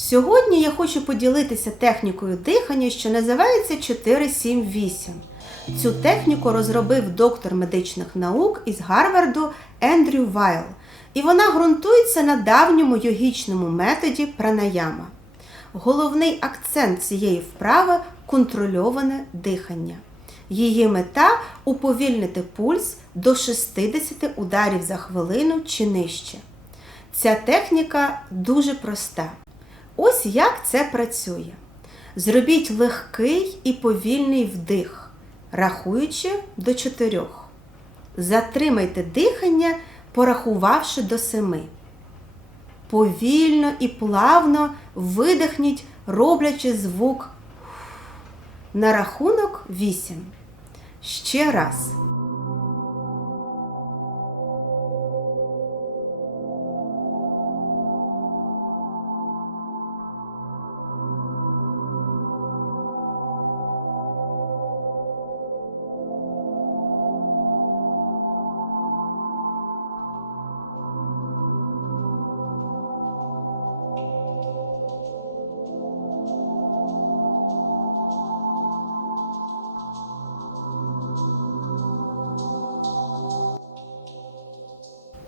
Сьогодні я хочу поділитися технікою дихання, що називається 478. Цю техніку розробив доктор медичних наук із Гарварду Ендрю Вайл, і вона ґрунтується на давньому йогічному методі пранаяма. Головний акцент цієї вправи контрольоване дихання. Її мета уповільнити пульс до 60 ударів за хвилину чи нижче. Ця техніка дуже проста. Ось як це працює. Зробіть легкий і повільний вдих, рахуючи до 4. Затримайте дихання, порахувавши до 7. Повільно і плавно видихніть, роблячи звук на рахунок 8. Ще раз.